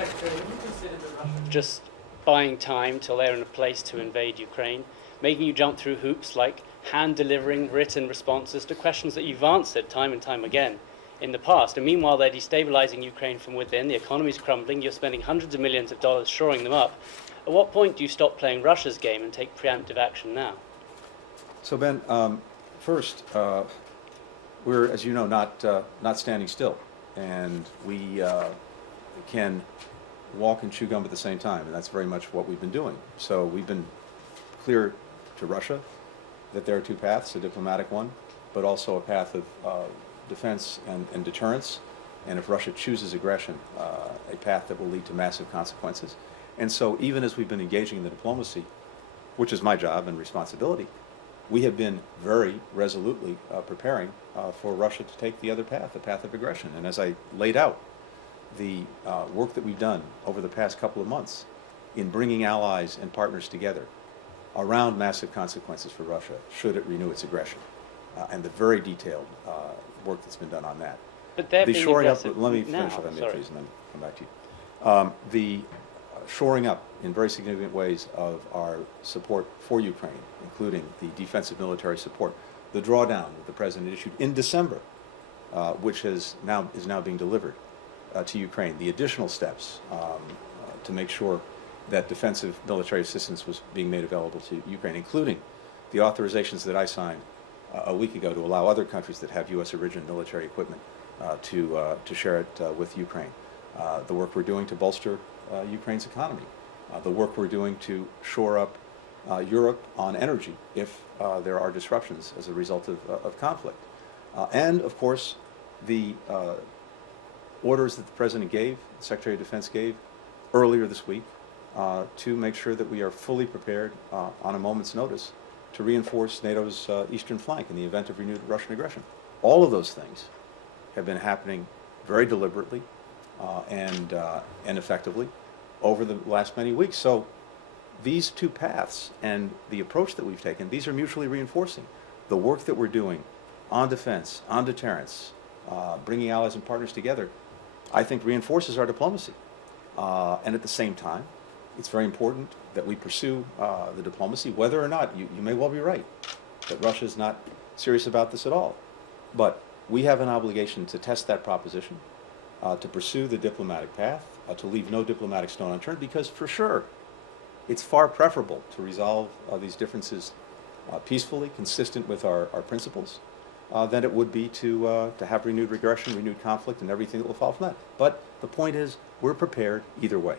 Secretary, have you considered that Russia just buying time till they're in a place to invade Ukraine, making you jump through hoops like hand-delivering written responses to questions that you've answered time and time again in the past. And meanwhile, they're destabilizing Ukraine from within. The economy's crumbling. You're spending hundreds of millions of dollars shoring them up. At what point do you stop playing Russia's game and take preemptive action now? So, Ben, first, we're, as you know, not standing still. And we can walk and chew gum at the same time, and that's very much what we've been doing. So we've been clear to Russia that there are two paths, a diplomatic one, but also a path of defense and deterrence, and if Russia chooses aggression, a path that will lead to massive consequences. And so even as we've been engaging in the diplomacy, which is my job and responsibility, we have been very resolutely preparing for Russia to take the other path, the path of aggression. And as I laid out, the work that we've done over the past couple of months in bringing allies and partners together around massive consequences for Russia should it renew its aggression, and the very detailed work that's been done on that. But they're the being shoring up, aggressive let me now. finish if I may, Sorry. please, and then come back to you. The shoring up in very significant ways of our support for Ukraine, including the defensive military support, the drawdown that the President issued in December, which is now being delivered to Ukraine, the additional steps to make sure that defensive military assistance was being made available to Ukraine, including the authorizations that I signed a week ago to allow other countries that have U.S. origin military equipment to share it with Ukraine. The work we're doing to bolster Ukraine's economy, the work we're doing to shore up Europe on energy if there are disruptions as a result of conflict. And, of course, the orders that the President gave, the Secretary of Defense gave earlier this week to make sure that we are fully prepared on a moment's notice to reinforce NATO's eastern flank in the event of renewed Russian aggression. All of those things have been happening very deliberately and effectively over the last many weeks. So these two paths and the approach that we've taken, these are mutually reinforcing. The work that we're doing on defense, on deterrence, bringing allies and partners together, I think reinforces our diplomacy. And at the same time, it's very important that we pursue the diplomacy, whether or not, you may well be right, that Russia is not serious about this at all. But we have an obligation to test that proposition, to pursue the diplomatic path, to leave no diplomatic stone unturned, because for sure, it's far preferable to resolve these differences peacefully, consistent with our principles, than it would be to have renewed aggression, renewed conflict, and everything that will fall from that. But the point is, we're prepared either way.